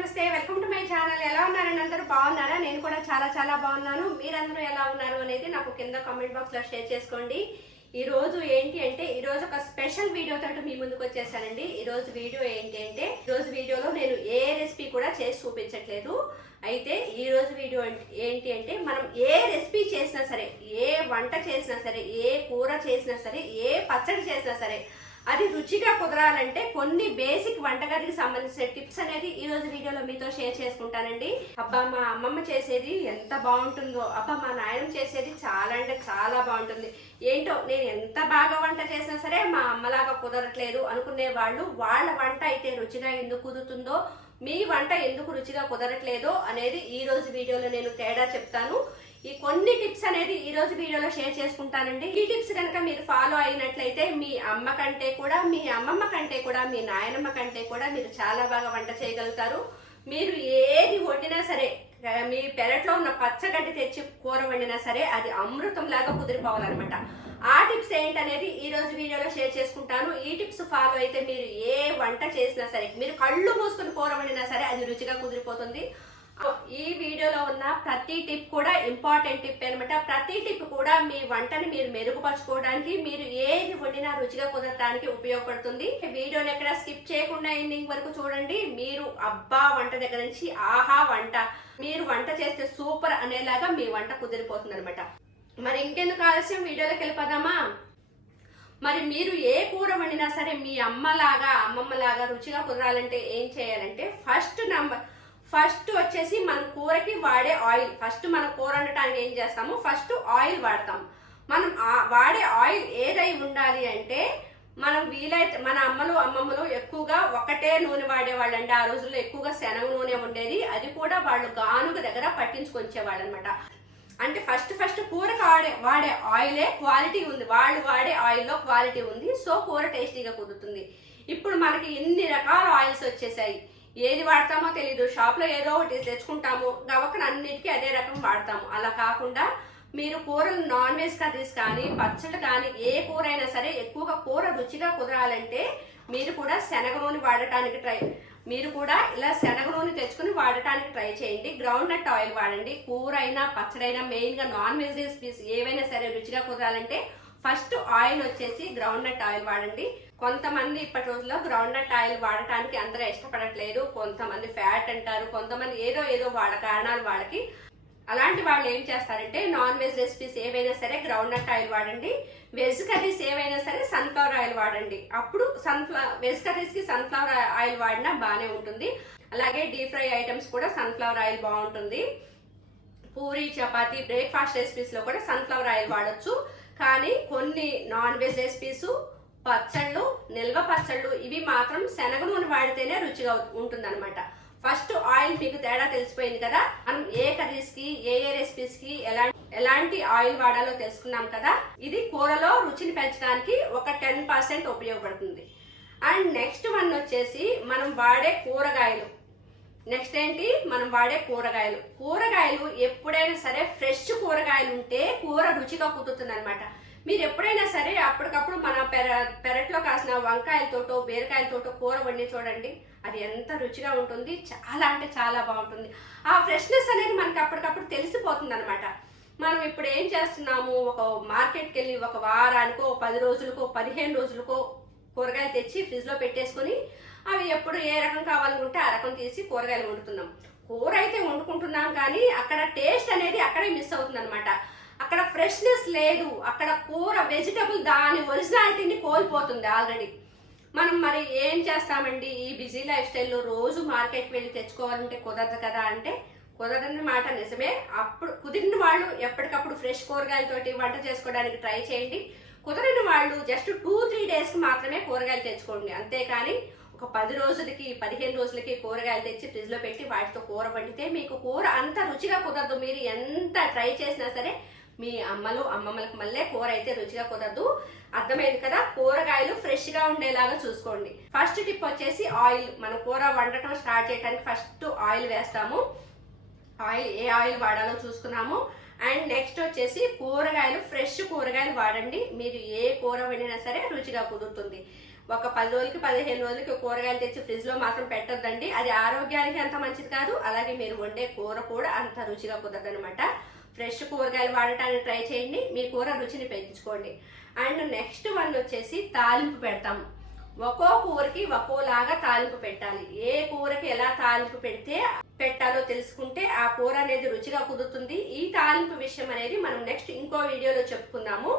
నమస్తే welcome to my channel. ఎలా ఉన్నారని అందరూ? బాగున్నారా? నేను కూడా చాలా చాలా బాగున్నాను. మీరందరూ ఎలా ఉన్నారు అనేది నాకు కింద కామెంట్ బాక్స్లో షేర్ చేసుకోండి. ఈరోజు ఏంటి అంటే ఈ రోజు ఒక స్పెషల్ వీడియో తోటి మీ ముందుకు వచ్చేసానండి. ఈరోజు వీడియో ఏంటి అంటే ఈరోజు వీడియోలో నేను ఏ రెసిపీ కూడా చేసి చూపించట్లేదు. అయితే ఈరోజు వీడియో ఏంటి అంటే మనం ఏ రెసిపీ చేసినా సరే ఏ వంట చేసినా సరే ఏ కూర చేసినా సరే ఏ పచ్చడి చేసినా సరే అది రుచిగా కుదరాలంటే కొన్ని బేసిక్ వంటగదికి సంబంధించిన టిప్స్ అనేది ఈ రోజు వీడియోలో మీతో షేర్ చేసుకుంటానండి. అబ్బా మా అమ్మమ్మ చేసేది ఎంత బాగుంటుందో అబ్బా మా నాయన చేసేది చాలా అంటే చాలా బాగుంటుంది. ఏంటో నేను ఎంత బాగా వంట చేసినా సరే మా అమ్మలాగా కుదరట్లేదు అనుకునే వాళ్ళు వాళ్ళ వంట అయితే రుచిగా ఎందుకు కుదురుతుందో మీ వంట ఎందుకు రుచిగా కుదరట్లేదో అనేది ఈ రోజు వీడియోలో నేను తేడా చెప్తాను. ఈ కొన్ని టిప్స్ అనేది ఈ రోజు వీడియోలో షేర్ చేసుకుంటానండి. ఈ టిప్స్ కనుక మీరు ఫాలో అయినట్లయితే మీ అమ్మ కంటే కూడా మీ అమ్మమ్మ కంటే కూడా మీ నాయనమ్మ కంటే కూడా మీరు చాలా బాగా వంట చేయగలుగుతారు. మీరు ఏది వండినా సరే మీ పెరట్లో ఉన్న పచ్చగడ్డి తెచ్చి కూర వండినా సరే అది అమృతం లాగా కుదిరిపోవాలన్నమాట. ఆ టిప్స్ ఏంటనేది ఈ రోజు వీడియోలో షేర్ చేసుకుంటాను. ఈ టిప్స్ ఫాలో అయితే మీరు ఏ వంట చేసినా సరే మీరు కళ్ళు మూసుకుని కూర వండినా సరే అది రుచిగా కుదిరిపోతుంది. ఈ వీడియోలో ఉన్న ప్రతి టిప్ కూడా ఇంపార్టెంట్ టిప్ అనమాట ప్రతి టిప్ కూడా మీ వంటని మీరు మెరుగుపరచుకోవడానికి మీరు ఏది వండినా రుచిగా కుదరడానికి ఉపయోగపడుతుంది. వీడియోని ఎక్కడ స్కిప్ చేయకుండా ఎండింగ్ వరకు చూడండి. మీరు అబ్బా వంట దగ్గర నుంచి ఆహా వంట మీరు వంట చేస్తే సూపర్ అనేలాగా మీ వంట కుదిరిపోతుంది అనమాట మరి ఇంకెందుకు ఆలస్యం? వీడియోలోకి వెళ్ళిపోదామా? మరి మీరు ఏ కూర వండినా సరే మీ అమ్మలాగా అమ్మమ్మలాగా రుచిగా కుదరాలంటే ఏం చేయాలంటే ఫస్ట్ నంబర్ ఫస్ట్ వచ్చేసి మనం కూరకి వాడే ఆయిల్. ఫస్ట్ మనం కూర వండటానికి ఏం చేస్తాము? ఫస్ట్ ఆయిల్ వాడతాం మనం వాడే ఆయిల్ ఏదై ఉండాలి అంటే మనం వీలైతే మన అమ్మలు అమ్మమ్మలు ఎక్కువగా ఒకటే నూనె వాడేవాళ్ళు అంటే ఆ రోజుల్లో ఎక్కువగా శనగ నూనె ఉండేది. అది కూడా వాళ్ళు గానుగ దగ్గర పట్టించుకొచ్చేవాళ్ళు అనమాట అంటే ఫస్ట్ ఫస్ట్ కూరకు వాడే వాడే ఆయిలే క్వాలిటీ ఉంది. వాళ్ళు వాడే ఆయిల్లో క్వాలిటీ ఉంది. సో కూర టేస్టీగా కుదురుతుంది. ఇప్పుడు మనకి ఎన్ని రకాల ఆయిల్స్ వచ్చేసాయి. ఏది వాడతామో తెలియదు షాప్లో ఏదో ఒకటి తెచ్చుకుంటాము. గవకన అన్నిటికీ అదే రకం వాడతాము. అలా కాకుండా మీరు కూరలు నాన్ వెజ్ కర్రీస్ కానీ పచ్చళ్ళు కానీ ఏ కూర అయినా సరే ఎక్కువగా కూర రుచిగా కుదరాలంటే మీరు కూడా శనగ నూనె వాడటానికి ట్రై మీరు కూడా ఇలా శనగ నూనె తెచ్చుకుని వాడటానికి ట్రై చేయండి. గ్రౌండ్ నట్ ఆయిల్ వాడండి. కూర అయినా పచ్చడైనా మెయిన్గా నాన్ వెజ్ రెసిపీస్ ఏవైనా సరే రుచిగా కుదరాలంటే ఫస్ట్ ఆయిల్ వచ్చేసి గ్రౌండ్ నట్ ఆయిల్ వాడండి. కొంతమంది ఇప్పటి రోజుల్లో గ్రౌండ్ ఆయిల్ వాడటానికి అందరూ ఇష్టపడట్లేదు. కొంతమంది ఫ్యాట్ అంటారు. కొంతమంది ఏదో ఏదో వాడ కారణాలు వాళ్ళకి అలాంటి వాళ్ళు ఏం చేస్తారంటే నాన్ వెజ్ రెసిపీస్ ఏవైనా సరే గ్రౌండ్ నట్ ఆయిల్ వాడండి. వెజ్ కర్రీస్ ఏవైనా సరే సన్ఫ్లవర్ ఆయిల్ వాడండి. అప్పుడు సన్ఫ్లవర్ వెజ్ కర్రీస్కి సన్ఫ్లవర్ ఆయిల్ వాడినా బాగానే ఉంటుంది. అలాగే డీప్ ఫ్రై ఐటమ్స్ కూడా సన్ఫ్లవర్ ఆయిల్ బాగుంటుంది. పూరి చపాతి బ్రేక్ఫాస్ట్ రెసిపీస్లో కూడా సన్ఫ్లవర్ ఆయిల్ వాడచ్చు. కానీ కొన్ని నాన్ వెజ్ రెసిపీస్ పచ్చళ్ళు నిల్వ పచ్చళ్ళు ఇవి మాత్రం శనగ నూనె వాడితేనే రుచిగా ఉంటుందన్నమాట. ఫస్ట్ ఆయిల్ మీకు తేడా తెలిసిపోయింది కదా? మనం ఏ కర్రీస్కి ఏ ఏ రెసిపీస్కి ఎలాంటి ఎలాంటి ఆయిల్ వాడాలో తెలుసుకున్నాం కదా? ఇది కూరలో రుచిని పెంచడానికి ఒక టెన్ పర్సెంట్ ఉపయోగపడుతుంది. అండ్ నెక్స్ట్ వన్ వచ్చేసి మనం వాడే కూరగాయలు. నెక్స్ట్ ఏంటి? మనం వాడే కూరగాయలు. కూరగాయలు ఎప్పుడైనా సరే ఫ్రెష్ కూరగాయలు ఉంటే కూర రుచిగా కుదురుతుంది అనమాట మీరు ఎప్పుడైనా సరే అప్పటికప్పుడు మన పెరట్లో కాసిన వంకాయలతోటో బీరకాయలతోటో కూర వండి చూడండి. అది ఎంత రుచిగా ఉంటుంది. చాలా అంటే చాలా బాగుంటుంది. ఆ ఫ్రెష్నెస్ అనేది మనకి అప్పటికప్పుడు తెలిసిపోతుంది అనమాట మనం ఇప్పుడు ఏం చేస్తున్నాము? ఒక మార్కెట్కి వెళ్ళి ఒక వారానికో పది రోజులకో పదిహేను రోజులకో కూరగాయలు తెచ్చి ఫ్రిడ్జ్లో పెట్టేసుకొని అవి ఎప్పుడు ఏ రకం కావాలనుకుంటే ఆ రకం తీసి కూరగాయలు వండుతున్నాం. కూర అయితే వండుకుంటున్నాం కానీ అక్కడ టేస్ట్ అనేది అక్కడే మిస్ అవుతుంది అనమాట అక్కడ ఫ్రెష్నెస్ లేదు. అక్కడ కూర వెజిటబుల్ దాని ఒరిజినాలిటీని కోల్పోతుంది ఆల్రెడీ మనం మరి ఏం చేస్తామండి? ఈ బిజీ లైఫ్ స్టైల్లో రోజు మార్కెట్ వెళ్ళి తెచ్చుకోవాలంటే కుదరదు కదా అంటే కుదరని మాట నిజమే. అప్పుడు కుదిరిన వాళ్ళు ఎప్పటికప్పుడు ఫ్రెష్ కూరగాయలతోటి వంట చేసుకోవడానికి ట్రై చేయండి. కుదరని వాళ్ళు జస్ట్ టూ త్రీ డేస్కి మాత్రమే కూరగాయలు తెచ్చుకోండి. అంతేకాని ఒక పది రోజులకి పదిహేను రోజులకి కూరగాయలు తెచ్చి ఫ్రిడ్జ్లో పెట్టి వాటితో కూర వండితే మీకు కూర అంత రుచిగా కుదరదు. మీరు ఎంత ట్రై చేసినా సరే మీ అమ్మలు అమ్మమ్మలకు మళ్ళీ కూర అయితే రుచిగా కుదరదు. అర్థమైంది కదా? కూరగాయలు ఫ్రెష్గా ఉండేలాగా చూసుకోండి. ఫస్ట్ టిప్ వచ్చేసి ఆయిల్. మన కూర వండటం స్టార్ట్ చేయడానికి ఫస్ట్ ఆయిల్ వేస్తాము. ఆయిల్ ఏ ఆయిల్ వాడాలో చూసుకున్నాము. అండ్ నెక్స్ట్ వచ్చేసి కూరగాయలు ఫ్రెష్ కూరగాయలు వాడండి. మీరు ఏ కూర వండినా సరే రుచిగా కుదురుతుంది. ఒక పది రోజులకి పదిహేను రోజులకి కూరగాయలు తెచ్చి ఫ్రిడ్జ్లో మాత్రం పెట్టొద్దండి. అది ఆరోగ్యానికి అంత మంచిది కాదు. అలాగే మీరు వండే కూర కూడా అంత రుచిగా కుదరదు అనమాట ఫ్రెష్ కూరగాయలు వాడటానికి ట్రై చేయండి. మీ కూర రుచిని పెంచుకోండి. అండ్ నెక్స్ట్ వన్ వచ్చేసి తాలింపు పెడతాము ఒక్కో కూరకి ఒక్కోలాగా తాలింపు పెట్టాలి. ఏ కూరకి ఎలా తాలింపు పెడితే పెట్టాలో తెలుసుకుంటే ఆ కూర అనేది రుచిగా కుదురుతుంది. ఈ తాలింపు విషయం అనేది మనం నెక్స్ట్ ఇంకో వీడియోలో చెప్పుకుందాము.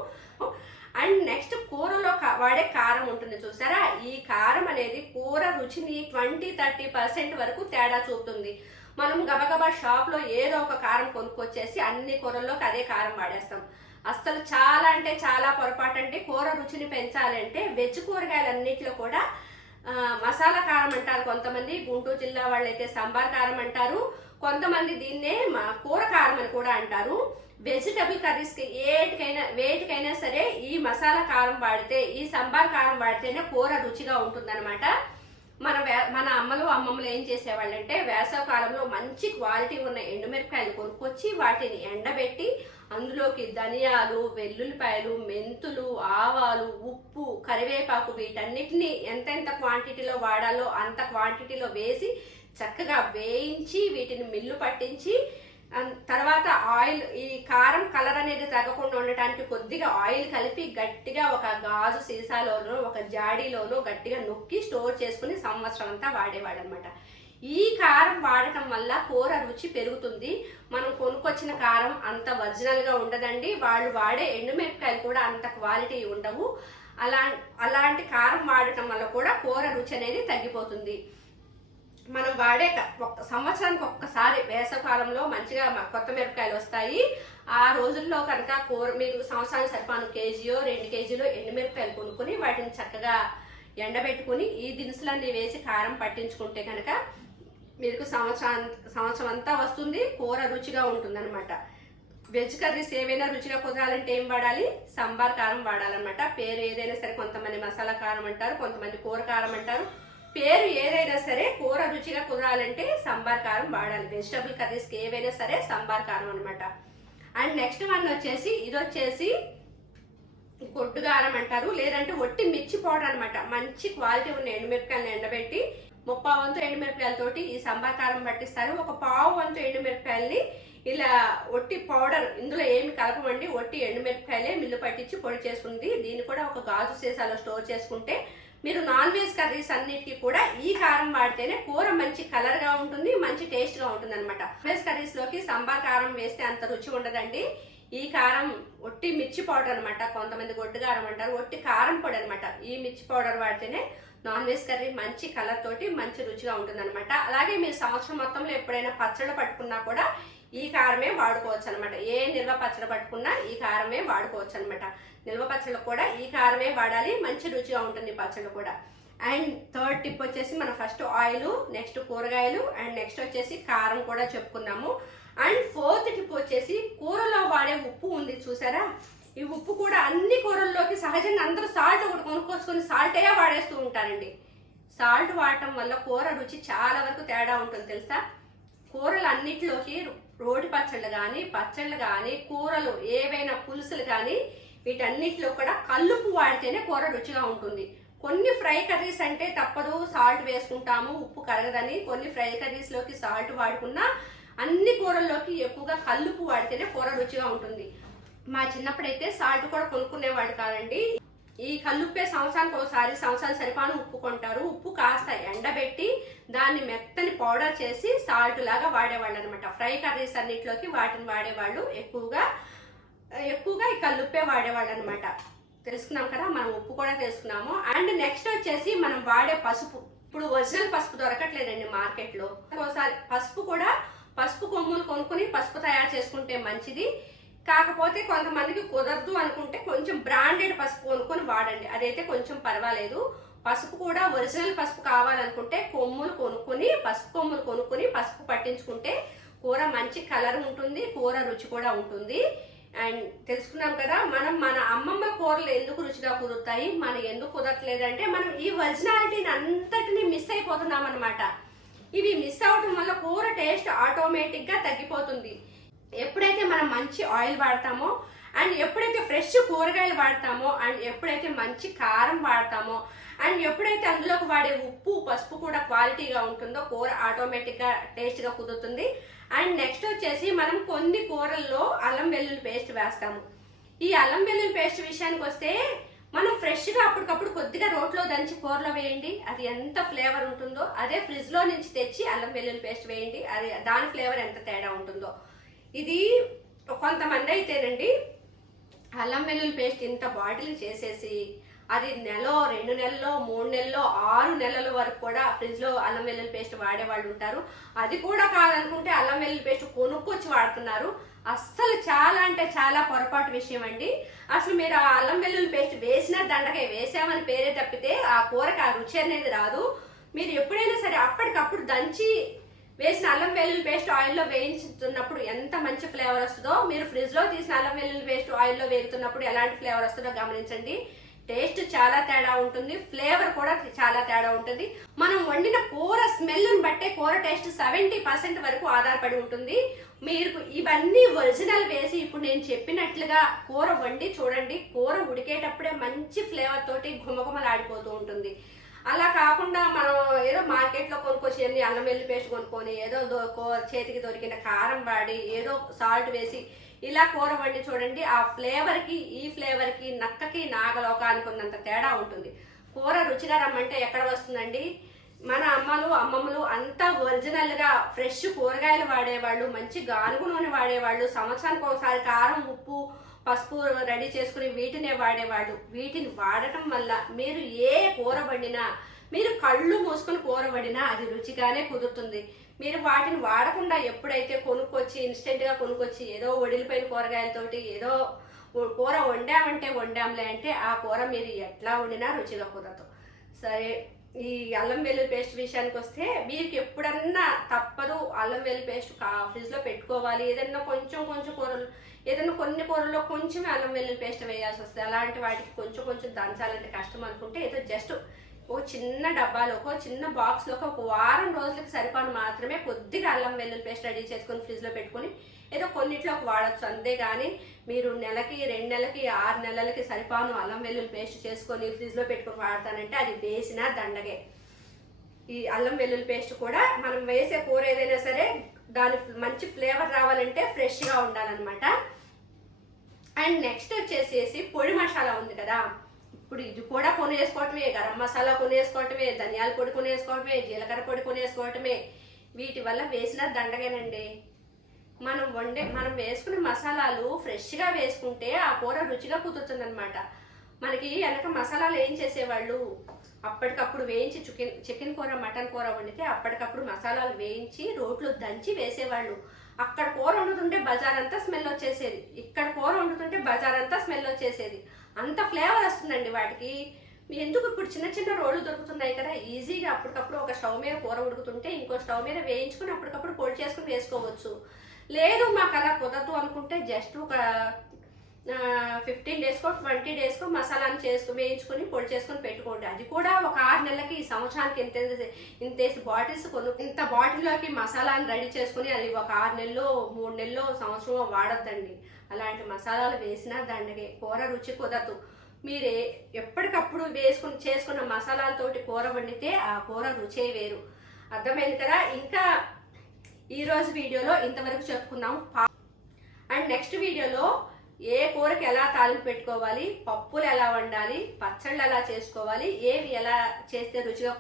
అండ్ నెక్స్ట్ కూరలో వాడే కారం ఉంటుంది చూసారా? ఈ కారం అనేది కూర రుచిని ట్వంటీ థర్టీ పర్సెంట్ వరకు తేడా చూపుతుంది. మనం గబగబా షాప్లో ఏదో ఒక కారం కొనుక్కొచ్చేసి అన్ని కూరల్లోకి అదే కారం వాడేస్తాం. అసలు చాలా అంటే చాలా పొరపాటు అంటే కూర రుచిని పెంచాలంటే వెజ్ కూరగాయలన్నిటిలో కూడా మసాలా కారం అంటారు కొంతమంది. గుంటూరు జిల్లా వాళ్ళైతే సాంబార్ కారం అంటారు. కొంతమంది దీన్నే మా- కూర కారం అని కూడా అంటారు. వెజిటబుల్ కర్రీస్కి ఏటికైనా వేటికైనా సరే ఈ మసాలా కారం వాడితే ఈ సాంబార్ కారం వాడితేనే కూర రుచిగా ఉంటుందన్నమాట. మన వే- మన అమ్మలు అమ్మమ్మలు ఏం చేసేవాళ్ళంటే వేసవ కాలంలో మంచి క్వాలిటీ ఉన్న ఎండుమిరపకాయలు కొనుక్కొచ్చి వాటిని ఎండబెట్టి అందులోకి ధనియాలు వెల్లుల్లిపాయలు మెంతులు ఆవాలు ఉప్పు కరివేపాకు వీటన్నిటిని ఎంతెంత క్వాంటిటీలో వాడాలో అంత క్వాంటిటీలో వేసి చక్కగా వేయించి వీటిని మిల్లు పట్టించి తర్వాత ఆయిల్ ఈ కారం కలర్ అనేది తగ్గకుండా ఉండటానికి కొద్దిగా ఆయిల్ కలిపి గట్టిగా ఒక గాజు సీసాలోనో ఒక జాడీలోనో గట్టిగా నొక్కి స్టోర్ చేసుకుని సంవత్సరం అంతా వాడేవాడు అనమాట ఈ కారం వాడటం వల్ల కూర రుచి పెరుగుతుంది. మనం కొనుక్కొచ్చిన కారం అంత ఒరిజినల్గా ఉండదండి. వాళ్ళు వాడే ఎండుమిరపకాయలు కూడా అంత క్వాలిటీ ఉండవు. అలా అలాంటి కారం వాడటం వల్ల కూడా కూర రుచి అనేది తగ్గిపోతుంది. మనం వాడే క- ఒక్క సంవత్సరానికి ఒక్కసారి వేసవకాలంలో మంచిగా కొత్త మిరపకాయలు వస్తాయి. ఆ రోజుల్లో కనుక కూర మీరు సంవత్సరానికి సరిపాను కేజీయో రెండు కేజీలో ఎండుమిరపకాయలు కొనుక్కొని వాటిని చక్కగా ఎండబెట్టుకుని ఈ దినుసులన్నీ వేసి కారం పట్టించుకుంటే కనుక మీకు సంవత్సరం సంవత్సరం అంతా వస్తుంది. కూర రుచిగా ఉంటుందన్నమాట. వెజ్ కర్రీస్ ఏవైనా రుచిగా కుదరాలంటే ఏం వాడాలి? సాంబార్ కారం వాడాలన్నమాట. పేరు ఏదైనా సరే కొంతమంది మసాలా కారం అంటారు కొంతమంది కూర కారం అంటారు. పేరు ఏదైనా సరే కూర రుచిగా కుదరాలంటే సాంబార్ కారం వాడాలి. వెజిటబుల్ కర్రీస్కి ఏవైనా సరే సాంబార్ కారం అనమాట అండ్ నెక్స్ట్ వన్ వచ్చేసి ఇది వచ్చేసి కొట్టు కారం అంటారు. లేదంటే ఒట్టి మిర్చి పౌడర్ అనమాట మంచి క్వాలిటీ ఉన్న ఎండుమిరపకాయలను ఎండబెట్టి ముప్పా వంతు ఎండుమిరపకాయలతోటి ఈ సాంబార్ కారం పట్టిస్తారు. ఒక పావు వంతు ఎండుమిరపకాయల్ని ఇలా ఒట్టి పౌడర్ ఇందులో ఏమి కలపమండి? ఒట్టి ఎండుమిరపకాయలే మిల్లు పట్టించి పొడి చేసుకుంది. దీన్ని కూడా ఒక గాజు సీసాలో స్టోర్ చేసుకుంటే మీరు నాన్ వెజ్ కర్రీస్ అన్నిటికీ కూడా ఈ కారం వాడితేనే కూర మంచి కలర్గా ఉంటుంది మంచి టేస్ట్గా ఉంటుంది అనమాట వెజ్ కర్రీస్లోకి సాంబార్ కారం వేస్తే అంత రుచి ఉండదండి. ఈ కారం ఒట్టి మిర్చి పౌడర్ అనమాట కొంతమంది గొడ్డు కారం అంటారు ఒట్టి కారం పొడి అనమాట ఈ మిర్చి పౌడర్ వాడితేనే నాన్ వెజ్ కర్రీ మంచి కలర్ తోటి మంచి రుచిగా ఉంటుంది అనమాట అలాగే మీరు సంవత్సరం మొత్తంలో ఎప్పుడైనా పచ్చడి పట్టుకున్నా కూడా ఈ కారమే వాడుకోవచ్చు అనమాట ఏ నిల్వ పచ్చడి పట్టుకున్నా ఈ కారమే వాడుకోవచ్చు అనమాట నిల్వ పచ్చళ్ళకు కూడా ఈ కారమే వాడాలి మంచి రుచిగా ఉంటుంది పచ్చళ్ళు కూడా. అండ్ థర్డ్ టిప్ వచ్చేసి మనం ఫస్ట్ ఆయిల్ నెక్స్ట్ కూరగాయలు అండ్ నెక్స్ట్ వచ్చేసి కారం కూడా చెప్పుకున్నాము అండ్ ఫోర్త్ టిప్ వచ్చేసి కూరలో వాడే ఉప్పు ఉంది చూసారా? ఈ ఉప్పు కూడా అన్ని కూరల్లోకి సహజంగా అందరూ సాల్ట్ ఒకటి కొనుక్కొచ్చుకొని సాల్టే వాడేస్తూ ఉంటారండి. సాల్ట్ వాడటం వల్ల కూర రుచి చాలా వరకు తేడా ఉంటుంది తెలుసా? కూరలు అన్నిటిలోకి రోటి పచ్చళ్ళు కానీ పచ్చళ్ళు కానీ కూరలు ఏవైనా పులుసులు కానీ వీటన్నిటిలో కూడా కల్లుపు వాడితేనే కూర రుచిగా ఉంటుంది. కొన్ని ఫ్రై కర్రీస్ అంటే తప్పదు సాల్ట్ వేసుకుంటాము ఉప్పు కరగదని. కొన్ని ఫ్రై కర్రీస్లోకి సాల్ట్ వాడుకున్నా అన్ని కూరల్లోకి ఎక్కువగా కల్లుపు వాడితేనే కూర రుచిగా ఉంటుంది. మా చిన్నప్పుడైతే సాల్ట్ కూడా కొనుక్కునేవాడు కాదండి. ఈ కల్లుప్పే సంవత్సరానికి ఒకసారి సంవత్సరానికి సరిపాను ఉప్పు కొంటారు. ఉప్పు కాస్త ఎండబెట్టి దాన్ని మెత్తని పౌడర్ చేసి సాల్ట్ లాగా వాడేవాళ్ళు అనమాట ఫ్రై కర్రీస్ అన్నిట్లోకి వాటిని వాడేవాళ్ళు ఎక్కువగా ఎక్కువగా ఈ కల్లుప్పే వాడేవాళ్ళు అనమాట తెలుసుకున్నాం కదా మనం ఉప్పు కూడా తెలుసుకున్నాము. అండ్ నెక్స్ట్ వచ్చేసి మనం వాడే పసుపు. ఇప్పుడు ఒరిజినల్ పసుపు దొరకట్లేదండి మార్కెట్లో. ఒకసారి పసుపు కూడా పసుపు కొమ్ములు కొనుక్కుని పసుపు తయారు చేసుకుంటే మంచిది. కాకపోతే కొంతమందికి కుదరదు అనుకుంటే కొంచెం బ్రాండెడ్ పసుపు కొనుక్కొని వాడండి. అదైతే కొంచెం పర్వాలేదు. పసుపు కూడా ఒరిజినల్ పసుపు కావాలనుకుంటే కొమ్ములు కొనుక్కొని పసుపు కొమ్ములు కొనుక్కొని పసుపు పట్టించుకుంటే కూర మంచి కలర్ ఉంటుంది కూర రుచి కూడా ఉంటుంది. అండ్ తెలుసుకున్నాం కదా మనం మన అమ్మమ్మ కూరలు ఎందుకు రుచిగా కుదురుతాయి? మనం ఎందుకు కుదరట్లేదంటే మనం ఈ ఒరిజినాలిటీని అంతటిని మిస్ అయిపోతున్నాం అనమాట ఇవి మిస్ అవ్వటం వల్ల కూర టేస్ట్ ఆటోమేటిక్గా తగ్గిపోతుంది. ఎప్పుడైతే మనం మంచి ఆయిల్ వాడతామో అండ్ ఎప్పుడైతే ఫ్రెష్ కూరగాయలు వాడతామో అండ్ ఎప్పుడైతే మంచి కారం వాడతామో అండ్ ఎప్పుడైతే అందులోకి వాడే ఉప్పు పసుపు కూడా క్వాలిటీగా ఉంటుందో కూర ఆటోమేటిక్గా టేస్ట్గా కుదురుతుంది. అండ్ నెక్స్ట్ వచ్చేసి మనం కొన్ని కూరల్లో అల్లం వెల్లుల్లి పేస్ట్ వేస్తాము. ఈ అల్లం వెల్లుల్లి పేస్ట్ విషయానికి వస్తే మనం ఫ్రెష్గా అప్పటికప్పుడు కొద్దిగా రోట్లో దంచి కూరలో వేయండి. అది ఎంత ఫ్లేవర్ ఉంటుందో అదే ఫ్రిడ్జ్లో నుంచి తెచ్చి అల్లం వెల్లుల్లి పేస్ట్ వేయండి. అది దాని ఫ్లేవర్ ఎంత తేడా ఉంటుందో. ఇది కొంతమంది అయితేనండి అల్లం వెల్లుల్లి పేస్ట్ ఇంత బాటిల్ చేసేసి అది నెల రెండు నెలల్లో మూడు నెలల్లో ఆరు నెలల వరకు కూడా ఫ్రిడ్జ్లో అల్లం వెల్లుల్లి పేస్ట్ వాడే వాళ్ళు ఉంటారు. అది కూడా కాదనుకుంటే అల్లం వెల్లుల్లి పేస్ట్ కొనుక్కొచ్చి వాడుతున్నారు. అస్సలు చాలా అంటే చాలా పొరపాటు విషయం అండి అసలు మీరు ఆ అల్లం వెల్లుల్లి పేస్ట్ వేసిన దండకాయ వేసామని పేరే తప్పితే ఆ కూరకు ఆ రుచి అనేది రాదు. మీరు ఎప్పుడైనా సరే అప్పటికప్పుడు దంచి వేసిన అల్లం వెల్లుల్లి పేస్ట్ ఆయిల్లో వేయించుతున్నప్పుడు ఎంత మంచి ఫ్లేవర్ వస్తుందో మీరు ఫ్రిడ్జ్లో తీసిన అల్లం వెల్లుల్లి పేస్ట్ ఆయిల్లో వేగుతున్నప్పుడు ఎలాంటి ఫ్లేవర్ వస్తుందో గమనించండి. టేస్ట్ చాలా తేడా ఉంటుంది ఫ్లేవర్ కూడా చాలా తేడా ఉంటుంది. మనం వండిన కూర స్మెల్ని బట్టే కూర టేస్ట్ సెవెంటీ పర్సెంట్ వరకు ఆధారపడి ఉంటుంది. మీరు ఇవన్నీ ఒరిజినల్ వేసి ఇప్పుడు నేను చెప్పినట్లుగా కూర వండి చూడండి కూర ఉడికేటప్పుడే మంచి ఫ్లేవర్ తోటి ఘుమఘుమలాడిపోతూ ఉంటుంది. అలా కాకుండా మనం ఏదో మార్కెట్లో కొనుక్కొచ్చి వెళ్ళి అల్లం వెల్లి పేస్ట్ కొనుక్కొని ఏదో దొ- కో- చేతికి దొరికిన కారం వాడి ఏదో సాల్ట్ వేసి ఇలా కూర వండి చూడండి ఆ ఫ్లేవర్కి ఈ ఫ్లేవర్కి నక్కకి నాగలోకానికి ఉన్నంత తేడా ఉంటుంది. కూర రుచిగా రమ్మంటే ఎక్కడ వస్తుందండి? మన అమ్మలు అమ్మమ్మలు అంతా ఒరిజినల్గా ఫ్రెష్ కూరగాయలు వాడేవాళ్ళు మంచి గానుగు నూనె వాడేవాళ్ళు సంవత్సరానికి ఒకసారి కారం ఉప్పు పసుపు రెడీ చేసుకుని వీటినే వాడేవాడు. వీటిని వాడటం వల్ల మీరు ఏ కూర వండినా మీరు కళ్ళు మూసుకొని కూర వండినా అది రుచిగానే కుదురుతుంది. మీరు వాటిని వాడకుండా ఎప్పుడైతే కొనుక్కొచ్చి ఇన్స్టెంట్గా కొనుక్కొచ్చి ఏదో వడిలిపోయిన కూరగాయలతోటి ఏదో కూర వండామంటే వండాంలే అంటే ఆ కూర మీరు ఎట్లా వండినా రుచిగా కుదరదు. సరే ఈ అల్లం వెల్లుల్లి పేస్ట్ విషయానికి వస్తే మీకు ఎప్పుడన్నా తప్పదు అల్లం వెల్లుల్లి పేస్ట్ ఫ్రిడ్జ్లో పెట్టుకోవాలి. ఏదన్నా కొంచెం కొంచెం కూరలు ఏదైనా కొన్ని కూరల్లో కొంచెం అల్లం వెల్లుల్లి పేస్ట్ వేయాల్సి వస్తుంది అలాంటి వాటికి కొంచెం కొంచెం దంచాలంటే కష్టం అనుకుంటే ఏదో జస్ట్ ఒక చిన్న డబ్బాలో ఒక చిన్న బాక్స్లో ఒక వారం రోజులకు సరిపడి మాత్రమే కొద్దిగా అల్లం వెల్లుల్లి పేస్ట్ రెడీ చేసుకొని ఫ్రిడ్జ్లో పెట్టుకొని ఏదో కొన్నిట్లోకి వాడచ్చు. అంతేగాని మీరు నెలకి రెండు నెలలకి ఆరు నెలలకి సరిపాను అల్లం వెల్లుల్లి పేస్ట్ చేసుకొని ఫ్రిడ్జ్లో పెట్టుకొని వాడతానంటే అది వేసిన దండగే. ఈ అల్లం వెల్లుల్లి పేస్ట్ కూడా మనం వేసే కూర ఏదైనా సరే దాని మంచి ఫ్లేవర్ రావాలంటే ఫ్రెష్గా ఉండాలన్నమాట. అండ్ నెక్స్ట్ వచ్చేసేసి పొడి మసాలా ఉంది కదా. ఇప్పుడు ఇది కూడా కొనేసుకోవటమే గరం మసాలా కొనేసుకోవటమే ధనియాల పొడి కొనేసుకోవటమే జీలకర్ర పొడి కొనేసుకోవటమే. వీటి వల్ల వేసిన దండగానండి. మనం వండే మనం వేసుకునే మసాలాలు ఫ్రెష్గా వేసుకుంటే ఆ కూర రుచిగా కుదురుతుందన్నమాట. మనకి వెనక మసాలాలు ఏం చేసేవాళ్ళు? అప్పటికప్పుడు వేయించి చికెన్ చికెన్ కూర మటన్ కూర వండితే అప్పటికప్పుడు మసాలాలు వేయించి రోట్లో దంచి వేసేవాళ్ళు. అక్కడ కూర వండుతుంటే బజార్ అంతా స్మెల్ వచ్చేసేది. ఇక్కడ కూర వండుతుంటే బజార్ అంతా స్మెల్ వచ్చేసేది. అంత ఫ్లేవర్ వస్తుందండి వాటికి. ఎందుకు ఇప్పుడు చిన్న చిన్న రోళ్ళు దొరుకుతున్నాయి కదా? ఈజీగా అప్పటికప్పుడు ఒక స్టవ్ మీద కూర ఉడుకుతుంటే ఇంకో స్టవ్ మీద వేయించుకుని అప్పటికప్పుడు పొడి చేసుకుని వేసుకోవచ్చు. లేదు మాకు అలా కుదరదు అనుకుంటే జస్ట్ ఒక ఫిఫ్టీన్ డేస్కో ట్వంటీ డేస్కో మసాలాని చేసుకుని వేయించుకొని పొడి చేసుకొని పెట్టుకోండి అది కూడా ఒక ఆరు నెలలకి ఈ సంవత్సరానికి ఇంత ఇంతేసి బాటిల్స్ కొను ఇంత బాటిల్లోకి మసాలాని రెడీ చేసుకుని అది ఒక ఆరు నెలలో మూడు నెలలో సంవత్సరం వాడద్దండి. అలాంటి మసాలాలు వేసినా దండగే కూర రుచి కుదరదు. మీరే ఎప్పటికప్పుడు వేసుకుని చేసుకున్న మసాలాలతోటి కూర వండితే ఆ కూర రుచే వేరు. అర్థమైంది కదా? ఇంకా ఈరోజు వీడియోలో ఇంతవరకు చెప్పుకున్నాం పా- అండ్ నెక్స్ట్ వీడియోలో ఏ కూరకి ఎలా తాలింపు పెట్టుకోవాలి పప్పులు ఎలా వండాలి పచ్చళ్ళు ఎలా చేసుకోవాలి ఏవి ఎలా చేస్తే రుచిగా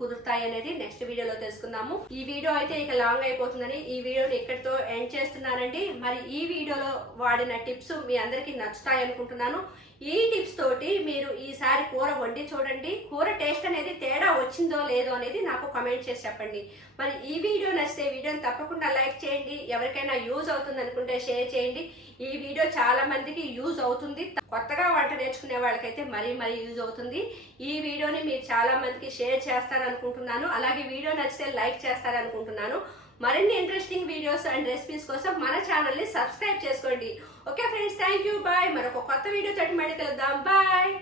కుదురుతాయి అనేది నెక్స్ట్ వీడియోలో తెలుసుకుందాము. ఈ వీడియో అయితే ఇక లాంగ్ అయిపోతుందని ఈ వీడియోని ఇక్కడితో ఎండ్ చేస్తున్నానండి. మరి ఈ వీడియోలో వాడిన టిప్స్ మీ అందరికీ నచ్చుతాయి అనుకుంటున్నాను. ఈ టిప్స్ తోటి మీరు ఈసారి కూర వండి చూడండి. కూర టేస్ట్ అనేది తేడా వచ్చిందో లేదో అనేది నాకు కమెంట్ చేసి చెప్పండి. మరి ఈ వీడియో నచ్చితే వీడియోని తప్పకుండా లైక్ చేయండి. ఎవరికైనా యూజ్ అవుతుంది అనుకుంటే షేర్ చేయండి. ఈ వీడియో చాలా మందికి యూజ్ అవుతుంది. కొత్తగా వంట నేర్చుకునే వాళ్ళకైతే మరీ మరీ యూజ్ అవుతుంది. ఈ వీడియోని మీరు చాలా మందికి షేర్ చేస్తారనుకుంటున్నాను. అలాగే వీడియో నచ్చితే లైక్ చేస్తారనుకుంటున్నాను. మరిన్ని ఇంట్రెస్టింగ్ వీడియోస్ అండ్ రెసిపీస్ కోసం మన ఛానల్ని సబ్స్క్రైబ్ చేసుకోండి. Okay friends thank you bye మరొక కొత్త వీడియో తోటి మళ్ళీ కలుద్దాం. బాయ్